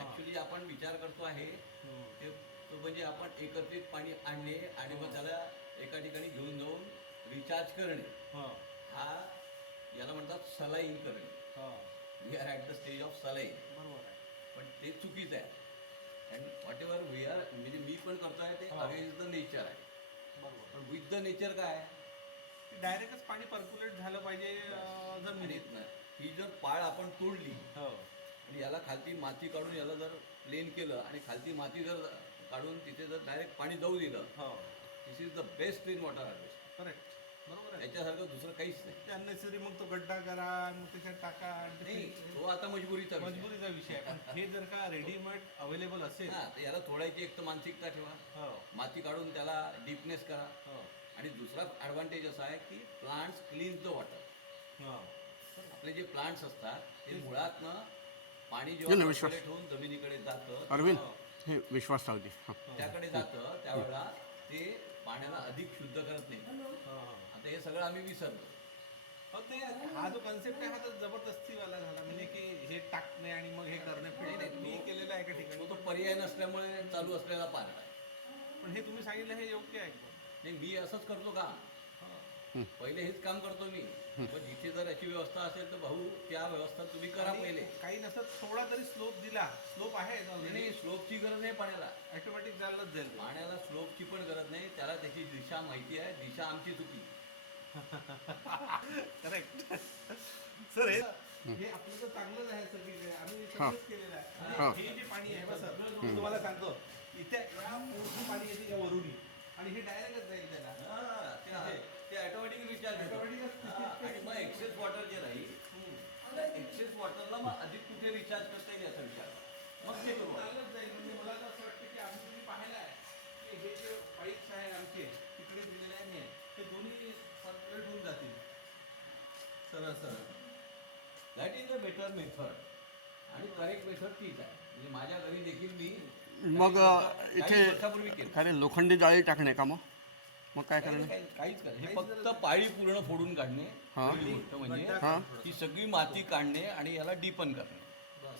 Actually आपण विचार करतो आहे ते तो म्हणजे आपण एकत्रित पाणी आणणे आणि मग त्याला एका ठिकाणी घेऊन जाऊन रिचार्ज करणे, हा याला म्हणतात सलाईन करणे. We are at the stage of saline. बरोबर आहे. पण ते चुकीचं आहे. And whatever we are म्हणजे मी पण करतो आहे ते अगेन्स्ट द नेचर आहे. बरोबर. पण विथ द नेचर काय डायरेक्टच पाणी पर्क्युलेट झालं पाहिजे जमिनीत. ही जर पाळ आपण तोडली हो आणि याला खालती माती काढून याला जर प्लेन केलं आणि खालती माती जर काढून तिथे जर डायरेक्ट पाणी जाऊ दिलं, हो this is the best clean water harvest. Correct. बरोबर आहे. त्याच्यासारखं दुसरं काहीच नाही. ते अननेसरी मग तो गड्डा करा मग त्याच्यात टाका आणि नाही, तो आता मजबुरीचा विषय. मजबुरीचा विषय आहे. पण हे जर का रेडीमेड अवेलेबल असेल हा, तर याला तोडायची एक तर मानसिकता ठेवा, हो माती काढून त्याला डीपनेस करा. हो आणि दुसरा ॲडव्हान्टेज असा आहे की प्लांट्स क्लीन्स द वॉटर. हो आपले जे प्लांट्स असतात ते मुळातनं पाणी ये ना, जेव्हा विश्वास. percolate होऊन जमिनीकडे जातं, अरविंद हे विश्वास राहू दे. त्याकडे जातं त्यावेळेला ते पाण्याला अधिक शुद्ध करत नाही. हो आता हे सगळं आम्ही विसरलो. हो ते हा जो कन्सेप्ट आहे हा तर जबरदस्तीवाला झाला. म्हणजे की हे टाकणे आणि मग हे करणे फिरणे. मी केलेलं आहे एका ठिकाणी. तो पर्याय नसल्यामुळे चालू असलेला पार्ट आहे. पण हे तुम्ही सांगितलं हे योग्य आहे. नाही, मी असंच करतो का, पहिले हेच काम करतो मी. पण जिथे जर याची व्यवस्था असेल तर भाऊ त्या व्यवस्था तुम्ही करा आणि पहिले. काही नसत थोडा तरी स्लोप दिला. स्लोप आहे नाही, स्लोपची गरज नाही पाण्याला. ऑटोमॅटिक चाललंच जाईल. पाण्याला स्लोपची पण गरज नाही. त्याला त्याची दिशा माहिती आहे. दिशा आमची चुकी. करेक्ट. सर हे आपलं तर चांगलंच आहे सगळीकडे. आम्ही सगळंच केलेलं आहे. हा. हे जे पाणी आहे बस मी तुम्हाला सांगतो इथे या पूर्ण पाणी येते या वरुनी आणि हे डायरेक्टच जाईल त्याला. ते ऑटोमॅटिक रिचार्ज आणि मग एक्सेस वॉटर जे राहील एक्सेस वॉटरला मग अधिक कुठे रिचार्ज करता येईल याचा विचार मग ते करू. चालत जाईल. म्हणजे मला तर असं वाटतं की आम्ही तुम्ही पाहिलं आहे की हे जे पाईप्स आहेत आमचे तिकडे दिलेले आहे ते दोन्ही सर्क्युलेट होऊन जातील सरळ सरळ. That is a better method आणि करेक्ट मेथड तीच आहे. म्हणजे माझ्या घरी देखील मी मग काही इथे वर्षापूर्वी केलं. काय रे, लोखंडी जाळी टाकणे का मग काय करणे? काहीच कर. हे फक्त पाळी पूर्ण फोडून काढणे हा. पहिली गोष्ट म्हणजे हा. ही सगळी माती काढणे आणि याला डीपन करणे.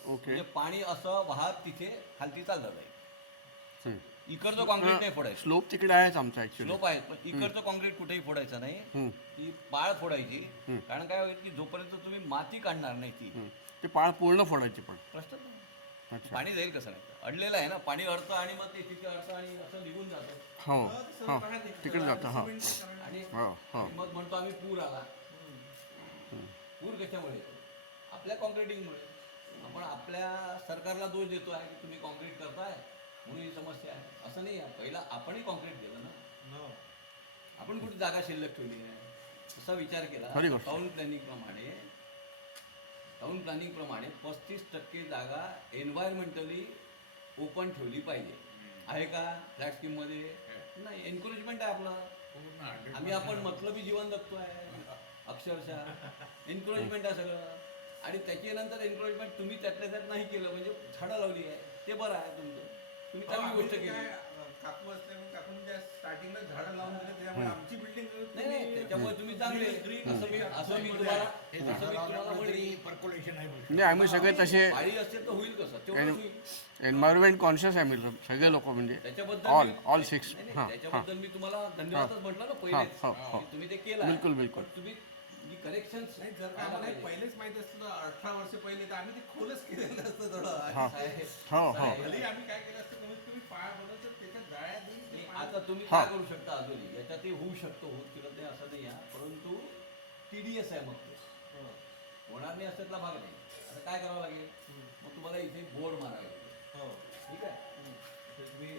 ओके. म्हणजे पाणी असं वाहत तिथे खालती चाललं जाईल. हम्म. इकडचं कॉन्क्रीट नाही फोडायचं. स्लोप तिकडे आहेच आमचा ऍक्च्युली. स्लोप आहे पण इकडचं कॉन्क्रीट कुठेही फोडायचं नाही. ती पाळ फोडायची. कारण काय होईल की जोपर्यंत तुम्ही माती काढणार नाही ती ते पाळ पूर्ण फोडायचे पण. प्रश्न नाही. अच्छा. पाणी जाईल कसं नाही. अडलेलं आहे ना पाणी अडतं आणि मग ते तिथे अडतं आणि असं निघून जातं. हो हो तिकडे जातं. हो आणि हो हो मग म्हणतो आम्ही पूर आला. पूर कशामुळे येतो? आपल्या कॉन्क्रिटिंगमुळे. आपण आपल्या सरकारला दोष देतो आहे की तुम्ही कॉन्क्रीट करताय म्हणून ही समस्या आहे. असं नाही आहे. पहिला आपणही कॉन्क्रीट केलं ना. आपण कुठे जागा शिल्लक ठेवली आहे असा विचार केला. खरी गोष्ट. टाऊन प्लॅनिंग प्रमाणे 35% जागा एन्व्हायरमेंटली ओपन ठेवली पाहिजे. आहे का फ्लॅट स्कीममध्ये? नाही. एन्करेजमेंट आहे आपला. आम्ही आपण मतलबी जीवन जगतो आहे अक्षरशः. एन्करेजमेंट आहे सगळं. आणि त्याच्यानंतर एन्करेजमेंट तुम्ही त्यातल्या त्यात नाही केलं म्हणजे झाडं लावली आहे ते बरं आहे तुमचं. तुम्ही चांगली गोष्ट केली. काकू असले मग काकून त्या स्टार्टिंगला झाडं लावून दिले त्याच्यामुळे आमची बिल्डिंग नाही त्याच्यामुळे तुम्ही चांगले असं मी तुम्हाला म्हणेन. पर्क्युलेशन आहे म्हणजे आम्ही सगळे तसे पाळी असेल तर होईल कसं तेवढं होईल. एन्व्हायरमेंट कॉन्शियस आहे. मी सगळे लोक म्हणजे त्याच्याबद्दल ऑल 6. हां हां त्याच्याबद्दल मी तुम्हाला धन्यवादच म्हटलं ना पहिलेच हो, हो. की तुम्ही ते केलं. बिलकुल, बिलकुल. तुम्ही करेक्शन नाही जर का आम्हाला पहिलेच माहित असतं 18 वर्ष पहिले तर आम्ही ते खोलच केलेलं असतं थोडं. हां हो हो भलेही आम्ही काय केलं असतं कमीत कमी पाय बनवतो त्याच्यात जाळ्या देऊन ते पाणी- आता तुम्ही हा. काय करू शकता अजूनही याच्यात ते होऊ शकतो होत किंवा ते असं नाही आहे. परंतु TDS आहे मग ते होणार नाही असल्यातला भाग नाही. आता काय करावं लागेल मग तुम्हाला इथे बोर्ड मारावे लागेल. हो. ठीक आहे. इथे तुम्ही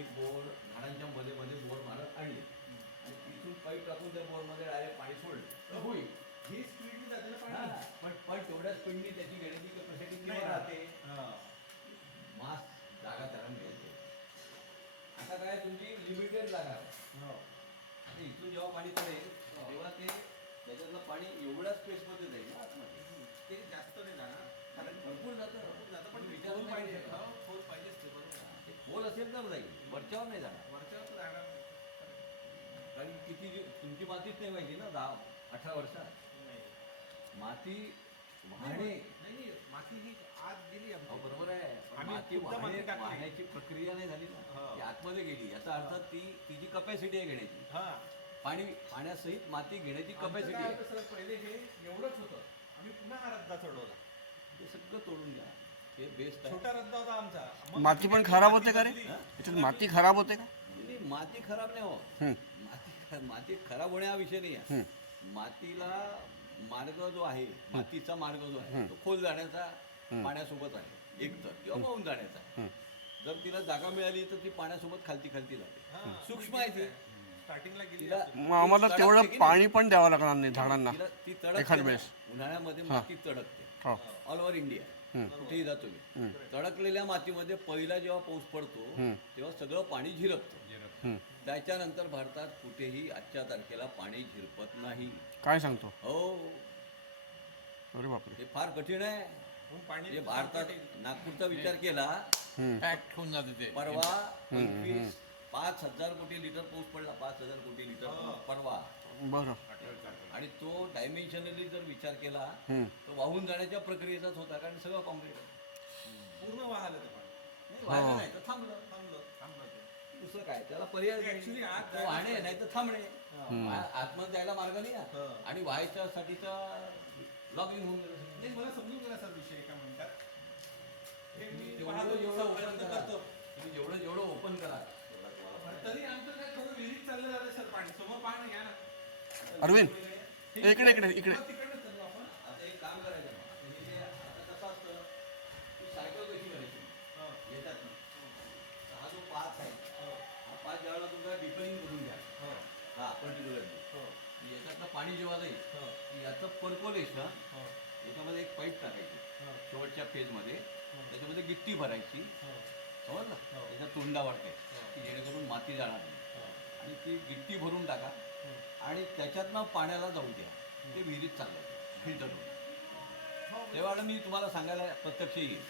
एक बोर्ड झाडांच्या मध्ये मध्ये बोर्ड मारत आणले आणि इथून पाईप टाकून त्या बोर्डमध्ये डायरेक्ट पाणी सोडलं तर होईल. ही स्पीडनी जाते ना हा. पाणी. पण तेवढ्या स्पीडनी त्याची घेण्याची कॅपॅसिटी नाही किती राहते. हा. मास जागा त्याला मिळते. आता काय तुमची लिमिटेड जागा आहे. हो. आणि इथून जेव्हा पाणी पडेल तेव्हा ते त्याच्यातलं पाणी एवढ्या स्पेसमध्ये जाईल ना आतमध्ये. ते जास्त नाही जाणार कारण भरपूर जातं पण विचार खोल पाहिजे. पाहिजे. हो, खोल पाहिजेच ते बरोबर. ते खोल असेल तर जाईल वरच्यावर नाही जाणार. वरच्यावर तर जाणार नाही. कारण किती तुमची मातीच नाही पाहिजे ना 10-18 वर्षात. माती वाहणे नाही माती ही आत गेली आमची. बरोबर आहे. आम्ही माती शुद्ध माती टाकली. वाहण्याची प्रक्रिया नाही झाली ना, हा. ती आतमध्ये गेली याचा अर्थ तिची कपॅसिटी आहे घेण्याची. हा पाण्यासहित माती घेण्याची आमचं कपॅसिटी काय आहे. होतं सर, पहिले हे एवढंच होतं, आम्ही पुन्हा हा रद्दा चढवला. ते सगळं तोडून घ्या, हे बेस्ट आहे. छोटा रद्दा होता आमचा. मग माती पण माती खराब होते का रे बदली. याच्यात माती खराब होते का नाही, माती खराब नाही हो. हं, माती खराब होणे हा विषय नाही आहे. हं, मातीला मार्ग जो आहे, मातीचा मार्ग जो आहे तो खोल जाण्याचा पाण्यासोबत आहे एकतर, किंवा वाहून जाण्याचा. हं. जर तिला जागा मिळाली तर ती पाण्यासोबत खालती जाते. हा, सूक्ष्म आहे ती. स्टार्टिंगला गेली तिला असेल. मग आम्हाला ती तेवढं तडकते की पाणी पण द्यावं लागणार नाही झाडांना तिला ती तडकते एखाद ना. वेळेस. उन्हाळ्यामध्ये माती तडकते हो ऑल ओव्हर इंडिया. हं. कुठेही जातो मी, तडकलेल्या मातीमध्ये पहिला जेव्हा पाऊस पडतो तेव्हा सगळं पाणी झिरपतं. हं. त्याच्यानंतर भारतात कुठेही आजच्या तारखेला पाणी झिरपत नाही. काय सांगतो हो, अरे बापरे हे फार कठीण आहे. मग पाणी जे भारतात नागपूरचा विचार केला, हं, पॅक्ट होऊन जाते ते. परवा 5,000 कोटी लिटर पाऊस पडला. 5,000 कोटी लिटर पाऊस परवा. बरं आणि तो डायमेन्शनली जर विचार केला हं. तर वाहून जाण्याच्या प्रक्रियेचाच होता, कारण सगळं कॉन्क्रीट आहे. पूर्ण वाहलं ते पाणी. नाही, वाहिलं नाही तर थांबलं. थांबलं ते. दुसरं काय, त्याला पर्याय नाही. Actually आत तो वाहणे नाही तर थांबणे. हा. आतमध्ये जायला मार्ग नाही हा. आहे. आणि व्हायच्या साठीचा लॉगिंग होऊन गेलं सगळं. नाही, मला समजून गेला सर विषय एका मिनिटात. हे मी जेवढं पाहतो, जेवढं ओपन प्रयत्न करा, करतो. तुम्ही जेवढं ओपन करा तेवढं तुम्हाला तरी आमचं काय थोडं विहिरीत चाललं जातं सर पाणी. समोर पाणी घ्या ना. अरविंद इकडे इकडे इकडे मग तिकडनं चाललो आपण. आता एक काम करायचं मग. म्हणजे ते आता कसं असतं, ती सायकल कशी करायची हो. येतात ना. हा जो पाथ आहे, हो. हा पाथ ज्यावेळेला तुमचा डिपेनिंग करून घ्या, हो. हा पर्टिक्युलरली हो. याच्यातनं पाणी जेव्हा जाईल हो. की याचं पर्कोलेशन, हो. याच्यामध्ये एक पाईप टाकायची हो. शेवटच्या फेजमध्ये, त्याच्यामध्ये गिट्टी भरायची, हो. समजलं, हो. त्याच्यात तोंडा वाढते की जेणेकरून माती जाणार नाही. हो. आणि ती गिट्टी भरून टाका हो. आणि त्याच्यातनं पाण्याला जाऊ द्या. ते विहिरीत चाललं फिल्टर होऊन. तेव्हा मी तुम्हाला सांगायला प्रत्यक्ष येईल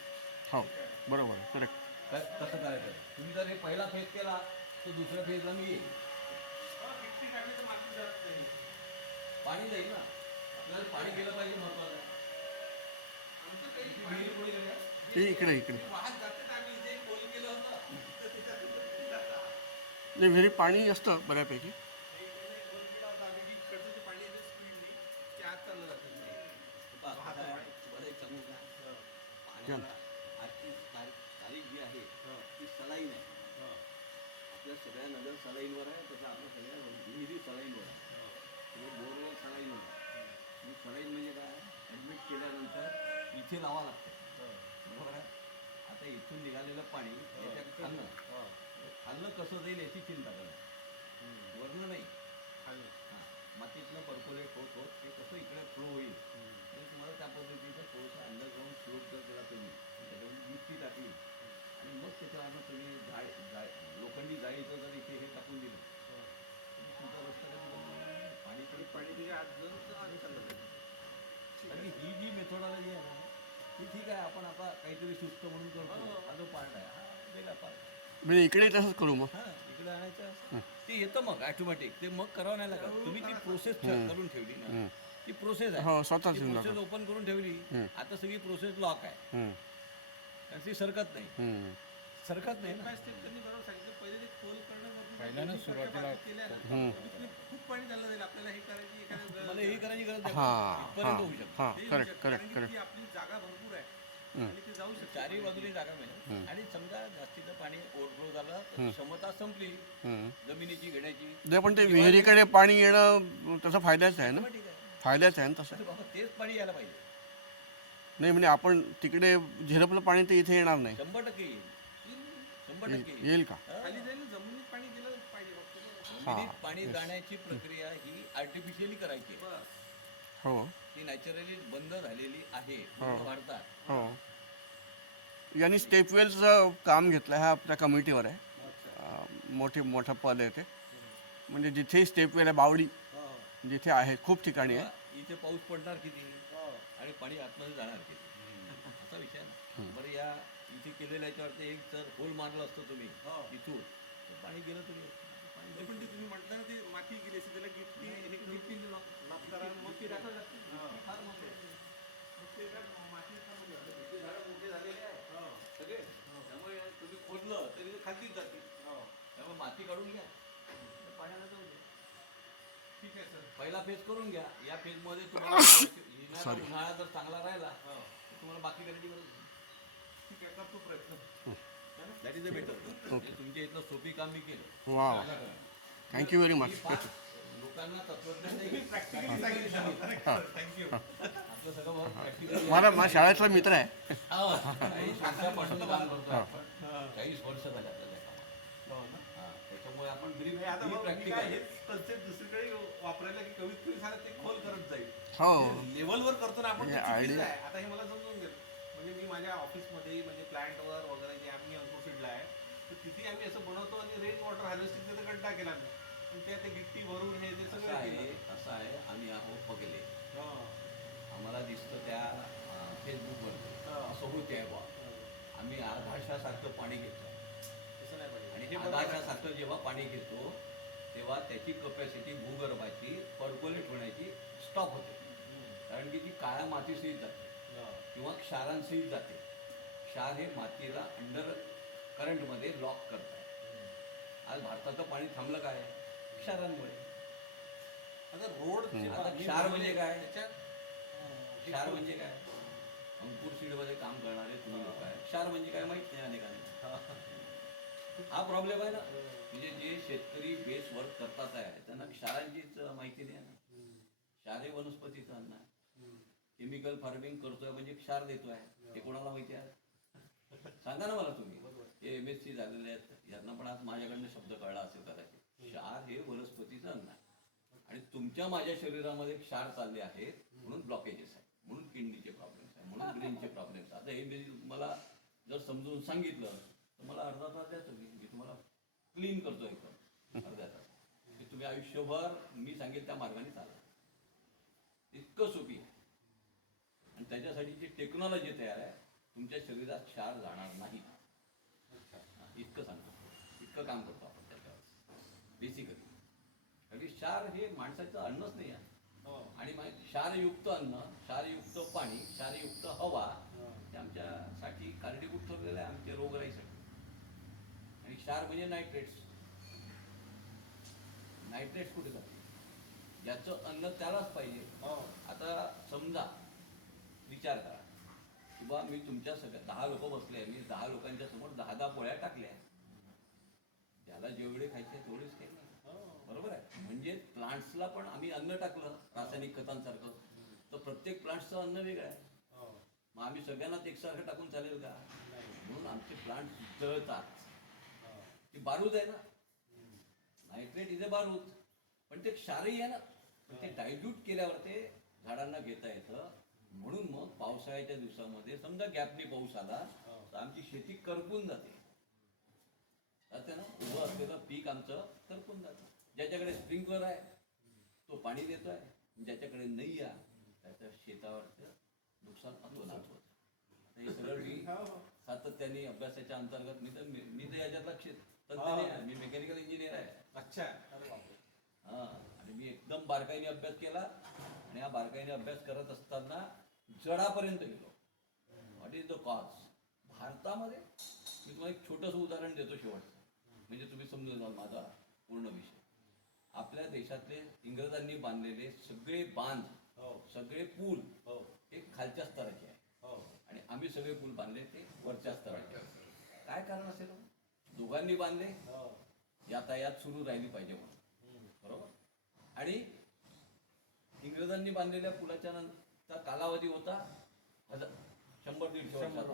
हो बरोबर करेक्ट कसं करायचं. तुम्ही जर हे पहिला फेज केला तर दुसऱ्या फेजला मी येईल. हो, गिट्टी टाकली तर माती जात नाही. पाणी जाईल ना, आपल्याला पाणी गेलं पाहिजे, महत्वाचं आहे. आमचं काही ती पाणी विहीर कोणी गेली? ते इकडे इकडे वाहत जातं. आम्ही जे खोल केलं होतं तर त्याच्यातून जातं. नाही विहिरीत पाणी असतं बऱ्यापैकी पाण्याला आजची तारीख जी आहे ती सलाईन आहे. आपल्या सगळ्या नजर सलाईनवर आहे, तसं आपल्या सगळ्या विहिरी सलाईनवर आहे. सगळं बोरवर सलाईन होतं. आणि सलाईन म्हणजे काय, ॲडमिट केल्यानंतर इथे लावा लागतं, बरोबर आहे. आता इथून निघालेलं पाणी याच्या खाल्लं कसं जाईल याची चिंता करा, वरनं नाही. हां, मातीतनं पर्कोलेट होत होत ते कसं इकडे फ्लो होईल ते तुम्हाला त्या पद्धतीचं थोडंसं अंडरग्राऊंड स्लोप जर केला तुम्ही, त्याच्यामध्ये मिट्टी टाकली आणि मग त्याच्यावरनं तुम्ही लोखंडी जाळीचं जर इथे हे टाकून दिलं तर तुमचा रस्ता कधी बनणार? पाणी तिच्या आत जाऊन चाललं जातं. आणि ही जी मेथोडॉलॉजी आहे ना, ती ठीक आहे. आपण आता काहीतरी सुस्त म्हणून करतो, हा जो पार्ट आहे हा वेगळा पार्ट आहे. म्हणजे इकडे तसंच करू मग हां, इकडे आणायचं ते येतं मग ऑटोमॅटिक. ते मग करावं नाही लागत. तुम्ही ती प्रोसेस करून ठेवली ना, ती प्रोसेस आहे. हो स्वतःच येऊन प्रोसेस जातं ओपन करून ठेवली, आता सगळी प्रोसेस लॉक आहे. हं, आणि ती सरकत नाही, हं, सरकत नाही ना. काय स्टेप त्यांनी बरोबर सांगितलं. पहिले ते खोल करणं मधून पहिल्यानं बाकी सुरुवातीला केल्या ना, हं. तिथे खूप पाणी झालं जाईल. आपल्याला हे करायची एखाद्या मला हे करायची गरज नाही. हां इथपर्यंत होऊ शकतं. हां ते येऊ करेक्ट शकतं. करेक्ट कारण की करेक्ट ती आपली जागा भरपूर आहे आणि ते जाऊ शकते. चारही बाजूनी जागा मिळेल. आणि समजा जास्तीचं पाणी ओव्हरफ्लो झालं तर क्षमता संपली जमिनीची घेण्याची. नाही पण ते विहिरीकडे पाणी येणं तसा फायद्याचं आहे ना, मग ठीक आहे. फायद्याचं आहे ना तसं. अरे बाबा, तेच पाणी यायला पाहिजे. नाही म्हणजे आपण तिकडे झिरपलं पाणी तर इथे येणार नाही 100% येईल. 100% येईल. येईल का खाली जाईल ना, जमिनीत पाणी गेलं पाहिजे फक्त. जमिनीत पाणी जाण्याची प्रक्रिया ही आर्टिफिशियली करायची आहे. बस. हो ती नॅचरली बंद झालेली आहे पूर्ण भारतात. हो यांनी स्टेपवेलचं काम घेतलं ह्या आपल्या कमिटीवर आहे. मोठं पद आहे ते. म्हणजे जिथे स्टेपवेल आहे बावडी जिथे आहे खूप ठिकाणी आहे. इथे पाऊस पडणार किती आणि पाणी आतमध्ये जाणार किती, असा विषय आहे ना. बरं, या इथे केलेल्या याच्यावरती एक जर होल मारलं असतं तुम्ही इथून, तर पाणी गेलं तरी पाणी ते पण ते तुम्ही म्हटलं ना, ते माती गेली असते त्याला गिफ्टी हे गिफ्टी लागतात. मग ते टाकावं लागतं. फार मोठं आहे. मग ते काय माती ते झाडं मोठे झालेले आहे सगळे. खालीच जातील. हो. त्यामुळे माती काढून घ्या, पाण्याला जाऊ द्या. ठीक आहे सर. पहिला फेज करून घ्या. या फेजमध्ये तुम्हाला येणारा उन्हाळा जर चांगला राहिला हो. तर तुम्हाला बाकी करायची गरज नाही. ठीक आहे, करतो प्रयत्न. That is a better. तुमच्या इथलं सोपी काम मी केलं. वा थँक्यू व्हेरी मच. मी फार लोकांना तत्वज्ञान नाही, प्रॅक्टिकली सांगितलं. थँक्यू. आपलं सगळं प्रॅक्टिकल. माझा शाळेतला मित्र आहे. काही वर्षापासून काम करतो आपण. 40 वर्ष झाले आपल्याला कामात. हो ना. हा, त्याच्यामुळे आपण ब्रीफ आता मग मी काय प्रॅक्टिकल हेच कन्सेप्ट दुसरीकडे वापरायला की कमीत कमी झालं ते खोल करत जाईल. हो लेवलवर करतो ना आपण, हे ते चुकीचं idea- आहे. आता हे मला समजून गेलं. म्हणजे मी माझ्या ऑफिसमध्ये म्हणजे प्लांटवर वगैरे जे आम्ही अंकुरसीडला आहे, तर तिथे आम्ही असं बनवतो आणि रेन वॉटर हार्वेस्टिंगचा तर कंटा केला मी. पण त्या ते गिट्टी भरून हे ते असं सगळं आहे. केलं. असं आहे, आम्ही आहोत पगले. हो. आम्हाला दिसतं त्या फेसबुकवर हो. असं होते आहे बा. आम्ही आधारशासारखं पाणी घेतो तसं नाही पाहिजे. आणि हे बरोबर आहे. आधारशासारखं जेव्हा पाणी घेतो तेव्हा त्याची कपॅसिटी भूगर्भाची पर्कोलेट होण्याची स्टॉप होते. कारण की ती काळ्या मातीसहित जाते हो. किंवा क्षारांसहित जाते. क्षार हे मातीला अंडर करंटमध्ये लॉक करतात. आज भारताचं पाणी थांबलं काय? क्षारांमुळे. आता रोड आता क्षार म्हणजे काय? त्याच्यात क्षार म्हणजे काय? अंकुर सीडमध्ये काम करणारे तुम्ही लोक आहे. क्षार म्हणजे काय माहित नाही अनेकांना. हा प्रॉब्लेम आहे ना. म्हणजे जे शेतकरी बेस वर्क करतात आहे त्यांना क्षारांचीच माहिती नाही ना. क्षार हे वनस्पतीचं अन्न आहे. केमिकल फार्मिंग करतोय म्हणजे क्षार देतोय, हे कोणाला माहिती आहे? सांगा ना मला तुम्ही. हे MSc झालेले आहेत, यांना पण आज माझ्याकडनं शब्द कळला असेल कदाचित. क्षार हे वनस्पतीचं अन्न आहे आणि तुमच्या माझ्या शरीरामध्ये क्षार चालले आहेत म्हणून ब्लॉकेजेस आहे, म्हणून किडनीचे प्रॉब्लेम्स आहे, म्हणून ब्रेनचे प्रॉब्लेम्स. आता हे मी तुम्हाला जर समजून सांगितलं तर मला अर्धा तास द्या तुम्ही. मी तुम्हाला क्लीन करतो एकदम अर्ध्या तास. की तुम्ही आयुष्यभर मी सांगेल त्या मार्गाने चाला. इतकं सोपी आहे. आणि त्याच्यासाठी जी टेक्नॉलॉजी तयार आहे, तुमच्या शरीरात क्षार जाणार नाही. इतकं सांगतो, इतकं काम करतो आपण त्याच्यावर बेसिकली. कारण क्षार हे माणसाचं अन्नच नाही आहे. आणि क्षारयुक्त अन्न, क्षारयुक्त पाणी, क्षारयुक्त हवा हे आमच्यासाठी कारणीभूत ठरलेलं आहे आमच्या रोगराईसाठी. आणि क्षार म्हणजे नायट्रेट्स. नायट्रेट्स कुठे जाते? ज्याचं अन्न त्यालाच पाहिजे. आता समजा विचार करा किंवा मी तुमच्या सगळ्या 10 लोक बसले, मी 10 लोकांच्या समोर 10 पोळ्या टाकल्या. ज्याला जेवढे खायचे तेवढेच खायचे. बरोबर आहे. म्हणजे प्लांट्सला पण आम्ही अन्न टाकलं रासायनिक खतांसारखं, तर प्रत्येक प्लांट्सचं अन्न वेगळं आहे. मग आम्ही सगळ्यांनाच एकसारखं टाकून चालेल का? म्हणून आमचे प्लांट्स जळतात. ती बारूद आहे ना. नायट्रेट इज अ बारूद. पण ते क्षारही आहे ना. पण ते डायल्यूट केल्यावर ते झाडांना घेता येतं. म्हणून मग पावसाळ्याच्या दिवसामध्ये समजा गॅपने पाऊस आला तर आमची शेती करपून जाते ना. उभं असलेलं पीक आमचं करपून जातं. ज्याच्याकडे स्प्रिंकलर आहे तो पाणी देतोय, ज्याच्याकडे नाही आहे त्याच्या शेतावरचं नुकसान अतोनात होतं. हे सगळं मी सातत्याने अभ्यासाच्या अंतर्गत मी तर याच्यातला तज्ञ आहे. मी मेकॅनिकल इंजिनियर आहे. अच्छा. हा. आणि मी एकदम बारकाईने अभ्यास केला आणि हा बारकाईने अभ्यास करत असताना जडापर्यंत गेलो. What is the cause? भारतामध्ये मी तुम्हाला एक छोटंसं उदाहरण देतो शेवटचं, म्हणजे तुम्ही समजून जाल माझा पूर्ण विषय. आपल्या देशातले इंग्रजांनी बांधलेले सगळे बांध, सगळे पूल हे खालच्या स्तराचे आहे आणि आम्ही सगळे पूल बांधले ते वरच्या स्तराचे. काय कारण असेल? दोघांनी बांधले, यातायात सुरू राहिली पाहिजे म्हणून. बरोबर. आणि इंग्रजांनी बांधलेल्या पुलाच्या नंतर कालावधी होता 100-150 वर्षाचा.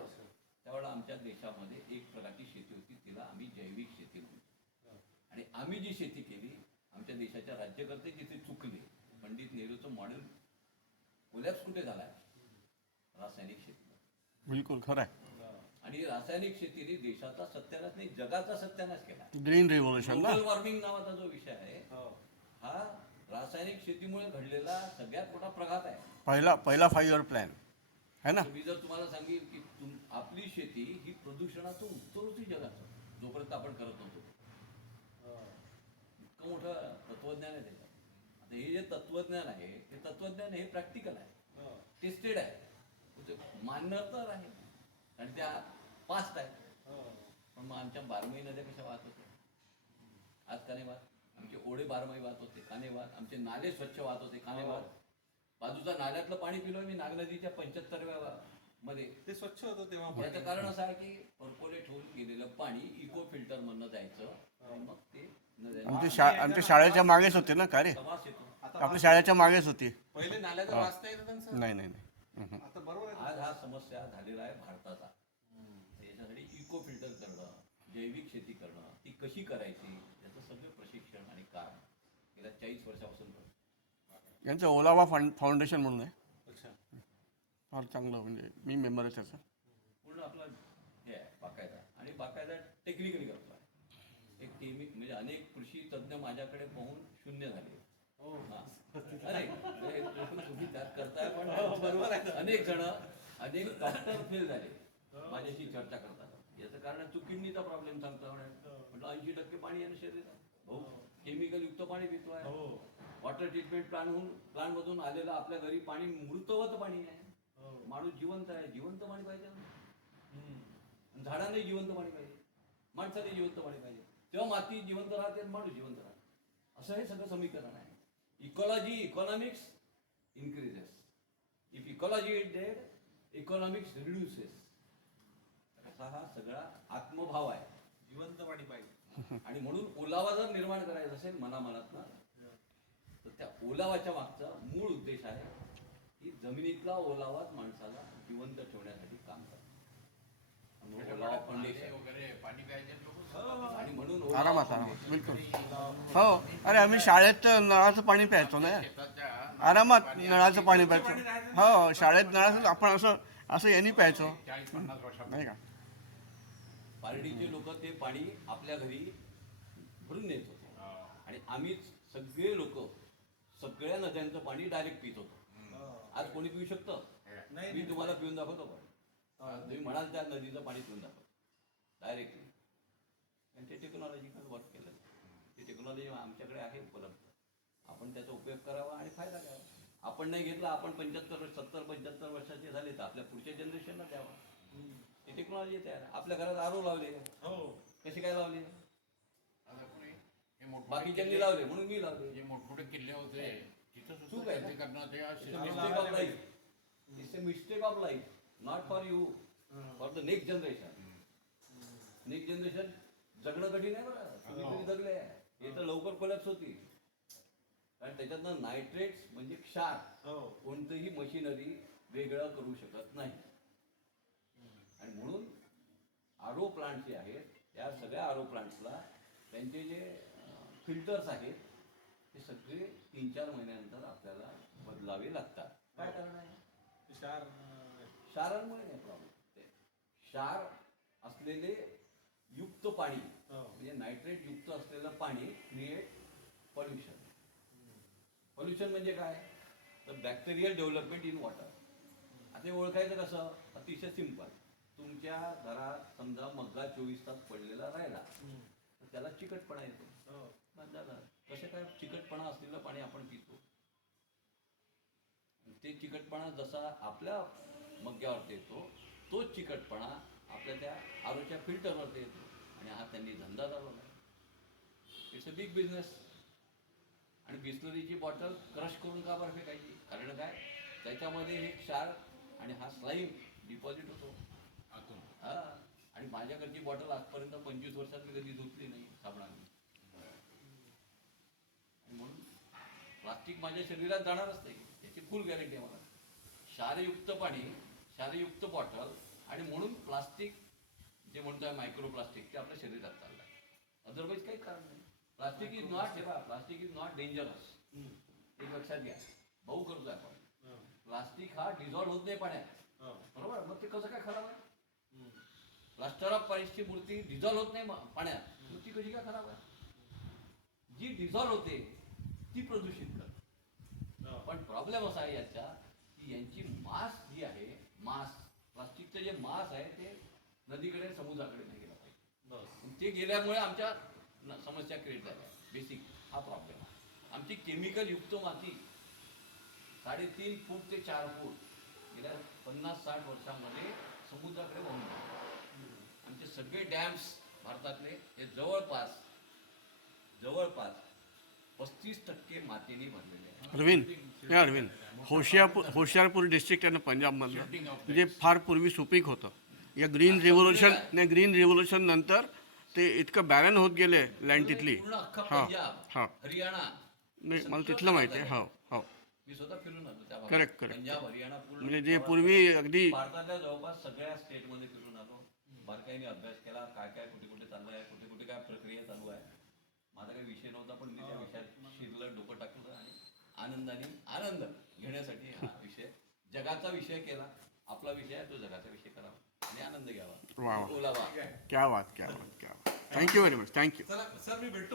त्यावेळेला आमच्या देशामध्ये एक प्रकारची शेती होती, तिला आम्ही जैविक शेती म्हणतो. आणि आम्ही जी शेती केली, आमच्या देशाच्या राज्यकर्ते जिथे चुकले, पंडित नेहरूचं मॉडेल कोलॅप्स कुठे झालाय? रासायनिक शेती. बिलकुल खरं आहे. आणि रासायनिक शेतीने देशाचा सत्यानाश नाही, जगाचा सत्यानाश केला. ग्रीन रिव्होल्युशन ना. ग्लोबल वॉर्मिंग नावाचा जो विषय आहे हा रासायनिक शेतीमुळे घडलेला सगळ्यात मोठा प्रघात आहे. पहिला 5 year प्लॅन है ना. मी जर तुम्हाला सांगेन की आपली शेती ही प्रदूषणाचं उत्तर होती जगाचं, जोपर्यंत आपण करत नव्हतो. इतकं मोठं तत्वज्ञान आहे त्याच्यात. आता हे जे तत्वज्ञान आहे ते तत्वज्ञान हे प्रॅक्टिकल आहे, टेस्टेड आहे, मान्य तर आहे आणि त्या पास्ट आहे. पण पण मग आमच्या बारमाही नद्या कशा वाहत होत्या? आज का नाही वाहत? आमचे ओढे बारमाही वाहत होते, का नाही वाहत? आमचे नाले स्वच्छ वाहत होते, का नाही वाहत? बाजूच्या नाल्यातलं पाणी पिलं मी नागनदीच्या 75व्या मध्ये. ते स्वच्छ होतं तेव्हा. याचं कारण असं आहे की पर्कोलेट होऊन गेलेलं पाणी इको फिल्टर मधनं जायचं आणि मग ते आमच्या शाळेच्या मागेच होते ना का रे? प्रवास येतो. आपल्या शाळेच्या मागेच होती. पहिले नाल्याचं वाचता येतं त्यांचं. नाही नाही नाही. आता बरोबर आहे. आज हा समस्या झालेला आहे भारताचा. याच्यासाठी इको फिल्टर करणं, जैविक शेती करणं, ती कशी करायची याचं सगळं प्रशिक्षण आणि काम गेल्या 40 वर्षापासून करतो. यांचं ओलावा फाउंडेशन म्हणून आहे, अच्छा. फार चांगलं, म्हणजे मी मेंबर आहे त्याचं. पूर्ण आपला हे आहे बाकायदा, आणि बाकायदा टेक्निकली करतो आहे. एक म्हणजे अनेक कृषी तज्ज्ञ माझ्याकडे पाहून शून्य झाले. हा. अरे तुम्ही त्यात करताय, पण बरोबर आहे. अनेक डॉक्टर फेल झाले माझ्याशी चर्चा करतात. याचं कारण तू किडनीचा प्रॉब्लेम सांगतो म्हटलं 80% पाणी आहे शरीरात भाऊ, केमिकल युक्त पाणी पितोय. वॉटर ट्रीटमेंट प्लांट मधून आलेलं आपल्या घरी पाणी मृतवत पाणी आहे. माणूस जिवंत आहे, जिवंत पाणी पाहिजे. झाडांनाही जिवंत पाणी पाहिजे, माणसाने जिवंत पाणी पाहिजे. तेव्हा माती जिवंत राहते, माणूस जिवंत राहते. असं हे सगळं समीकरण आहे. Ecology, economics increases. If ecology is dead, economics reduces. असा हा सगळा आत्मभाव आहे. जिवंत पाणी पाहिजे. आणि म्हणून ओलावा जर निर्माण करायचा असेल मनामनातनं, तर त्या ओलावाच्या मागचा मूळ उद्देश आहे की जमिनीतला ओलावाच माणसाला जिवंत ठेवण्यासाठी काम करतो. ओलावा फाउंडेशन आणि म्हणून आरामात बिलकुल. हो, अरे आम्ही शाळेत नळाचं पाणी प्यायचो ना, आरामात नळाचं पाणी प्यायचो. हो, शाळेत नळाचं आपण असं यांनी प्यायचो नाही का. पारडीचे लोक ते पाणी आपल्या घरी भरून नेत होते, आणि आम्हीच सगळे लोक सगळ्या नद्यांचं पाणी डायरेक्ट पित होतो. आज कोणी पिऊ शकतं? मी तुम्हाला पिऊन दाखवतो. पण तुम्ही म्हणाल त्या नदीचं पाणी पिऊन दाखवतो डायरेक्टली. आणि ते टेक्नॉलॉजिकल वर्क केलं. ते टेक्नॉलॉजी आमच्याकडे आहे उपलब्ध. आपण त्याचा उपयोग करावा आणि फायदा घ्यावा. आपण नाही घेतला, आपण 70-75 वर्षाचे झाले तर आपल्या पुढच्या जनरेशनला द्यावा. ही टेक्नॉलॉजी तयार. आपल्या घरात आरो लावले, कसे काय लावले? बाकीच्यांनी लावले म्हणून मी लावले. जे मोठमोठे किल्ले होते चूक आहे. Mistake of life. It's a mistake of life, not for you, for the next generation. Next generation जगणं कठीण आहे बरं. तुम्ही तरी जगले, हे तर लवकर कोलॅप्स होती. कारण त्याच्यातनं नायट्रेट्स म्हणजे क्षार कोणतंही मशिनरी वेगळं करू शकत नाही. आणि म्हणून आरो प्लांट जे आहेत, या सगळ्या आरो प्लांट्सला त्यांचे जे फिल्टर्स आहेत ते सगळे 3-4 महिन्यानंतर आपल्याला बदलावे लागतात. काय कारण आहे? क्षारांमुळे नाही प्रॉब्लेम. ते क्षार असलेले युक्त पाणी, म्हणजे नायट्रेट युक्त असलेलं पाणी क्रिएट पॉल्युशन. पॉल्युशन म्हणजे काय? तर बॅक्टेरियल डेव्हलपमेंट इन वॉटर. आता हे ओळखायचं कसं? अतिशय सिंपल. तुमच्या घरात समजा मग्गा 24 तास पडलेला राहिला तर त्याला चिकटपणा येतो. कसं काय? चिकटपणा असलेलं पाणी आपण पितो. ते चिकटपणा जसा आपल्या मग्ग्यावरती येतो, तोच चिकटपणा आपल्या त्या आरोच्या फिल्टरवरती येतो. आणि हा त्यांनी धंदा चालवला. It's a big business. आणि बिस्लरीची बॉटल क्रश करून का बरं फेकायची? कारण काय? त्याच्यामध्ये हे क्षार आणि हा स्लाईम डिपॉझिट होतो. हा. आणि माझ्याकडची बॉटल आजपर्यंत 25 वर्षात मी कधी धुतली नाही साबणाने. म्हणून प्लास्टिक माझ्या शरीरात जाणारच नाही, याची फुल गॅरंटी आहे मला. क्षारयुक्त पाणी, क्षारयुक्त बॉटल, आणि म्हणून प्लास्टिक जे म्हणतोय मायक्रोप्लास्टिक ते आपल्या शरीरात चाललं आहे. अदरवाईज काही कारण नाही. Plastic is not dangerous. एक लक्षात घ्या. भाऊ करतोय आपण. प्लास्टिक हा डिझॉल्व्ह होत नाही पाण्यात, बरोबर? मग ते कसं काय खराब आहे? प्लास्टर ऑफ पॅरिसची मूर्ती डिझॉल्व्ह होत नाही पाण्यात, मूर्ती कशी काय खराब आहे? जी डिझॉल्व्ह होते ती प्रदूषित करते. पण प्रॉब्लेम असा आहे याचा की यांची मास जी आहे, प्लास्टिकचं जे मास आहे ते नदीकडे समुद्राकडे नाही गेला पाहिजे. ते गेल्यामुळे आमच्या समस्या क्रिएट झाल्या. बेसिक हा प्रॉब्लेम आहे. आमची केमिकल युक्त माती 3.5 फूट ते 4 फूट गेल्या 50-60 वर्षांमध्ये समुद्राकडे वाहून गेली. आमचे सगळे डॅम्स भारतातले हे जवळपास 35% मातीने भरलेले आहे. अरविंद होशियारपूर डिस्ट्रिक्ट आहे ना पंजाबमधलं, जे फार पूर्वी सुपीक होतं. या ग्रीन रिव्होल्युशन नंतर ते इतकं बॅरन होत गेले लँड तिथली. पूर्ण अख्खा हा पंजाब, हा हरियाणा, नाही मला तिथलं माहिती आहे. हो हो मी स्वतः फिरून आलो त्या भागात. करेक्ट. पंजाब, हरियाणा पूर्ण म्हणजे जे पूर्वी अगदी भारतातल्या जवळपास सगळ्या स्टेटमध्ये फिरून आलो. बारकाईने अभ्यास केला, काय काय कुठे कुठे चाललंय, कुठे कुठे काय प्रक्रिया चालू आहे. माझा काही विषय नव्हता, पण मी त्या विषयात शिरलं, डोकं टाकलं आणि आनंद घेण्यासाठी हा विषय जगाचा विषय केला. आपला विषय आहे तो जगाचा विषय करावा आणि आनंद घ्यावा. वा बोलावा. क्या बात. Thank you very much. थँक्यू. चला सर, मी भेटतो.